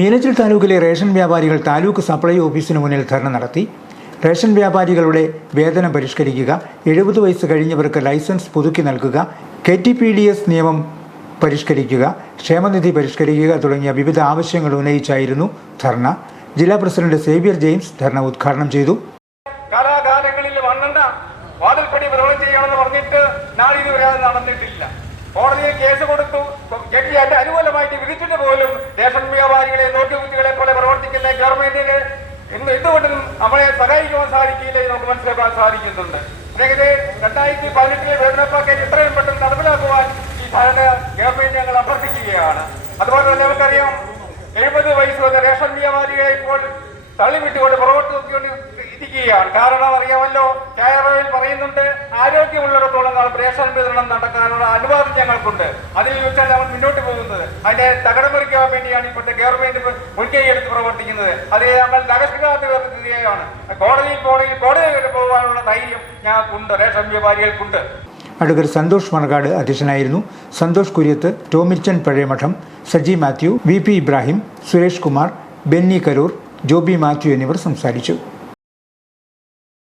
മീനച്ചിൽ താലൂക്കിലെ റേഷൻ വ്യാപാരികൾ താലൂക്ക് സപ്ലൈ ഓഫീസിന് മുന്നിൽ ധർണ നടത്തി. റേഷൻ വ്യാപാരികളുടെ വേതനം പരിഷ്കരിക്കുക എഴുപത് വയസ്സ് കഴിഞ്ഞവർക്ക് ലൈസൻസ് പുതുക്കി നൽകുക K T P D S നിയമം പരിഷ്കരിക്കുക ക്ഷേമനിധി പരിഷ്കരിക്കുക തുടങ്ങിയ വിവിധ ആവശ്യങ്ങൾ ഉന്നയിച്ചായിരുന്നു ധർണ. ജില്ലാ പ്രസിഡന്റ് സേവ്യർ ജെയിംസ് ധർണ ഉദ്ഘാടനം ചെയ്തു. കാലാകാലങ്ങളിൽ വാതിൽപ്പടി ചെയ്യണമെന്ന് പറഞ്ഞിട്ട് നടന്നിട്ടില്ല. കോടതിയിൽ കേസ് കൊടുത്തു. ജഡ്ജി അതിന്റെ അനുകൂലമായിട്ട് വിധിച്ചിട്ട് പോലും റേഷൻ വ്യാപാരികളെ നോട്ടുകുത്തികളെ പോലെ പ്രവർത്തിക്കുന്ന ഗവൺമെന്റിന് ഇന്ന് എന്തുകൊണ്ടും നമ്മളെ സഹായിക്കുവാൻ സാധിക്കില്ല എന്ന് നമുക്ക് മനസ്സിലാക്കാൻ സാധിക്കുന്നുണ്ട്. അതായത് രണ്ടായിരത്തി പതിനെട്ടിലെ വേതന പാക്കേജ് എത്രയും പെട്ടെന്ന് നടപ്പിലാക്കുവാൻ ഈ ഭരണ ഗവൺമെന്റ് ഞങ്ങൾ അഭ്യർത്ഥിക്കുകയാണ്. അതുപോലെ തന്നെ നമുക്കറിയാം എഴുപത് വയസ്സ് വന്ന റേഷൻ വ്യാപാരികളെ ഇപ്പോൾ തള്ളിവിട്ടുകൊണ്ട് പുറകോട്ട് നോക്കിക്കൊണ്ട് ഇരിക്കുകയാണ്. കാരണം അറിയാമല്ലോ കേരളയിൽ പറയുന്നുണ്ട് ആരോഗ്യമുള്ളിടത്തോളം റേഷൻ വിതരണം നടക്കാനുള്ള അനുവാദം ഞങ്ങൾക്കുണ്ട്. അതിൽ വെച്ചാണ് നമ്മൾ മുന്നോട്ട് പോകുന്നത്. അതിനെ തകടമറിക്കാൻ വേണ്ടിയാണ് ഇപ്പോഴത്തെ ഗവൺമെന്റ് മുൻകൈ എടുത്ത് പ്രവർത്തിക്കുന്നത്. അത് നമ്മൾ നഗരത്തിലാണ് കോടതിയിൽ പോകണമെങ്കിൽ കോടതിയിൽ പോകാനുള്ള ധൈര്യം ഞങ്ങൾക്കുണ്ട്. റേഷൻ വ്യാപാരികൾക്കുണ്ട്. അഡ്വക്കേറ്റ് സന്തോഷ് മണക്കാട് അധ്യക്ഷനായിരുന്നു. സന്തോഷ് കുര്യത്ത് ടോമിച്ചൻ പഴയമഠം സജി മാത്യു വി പി ഇബ്രാഹിം സുരേഷ് കുമാർ ബെന്നി കരൂർ ജോബി മാത്യു എന്നിവർ സംസാരിച്ചു.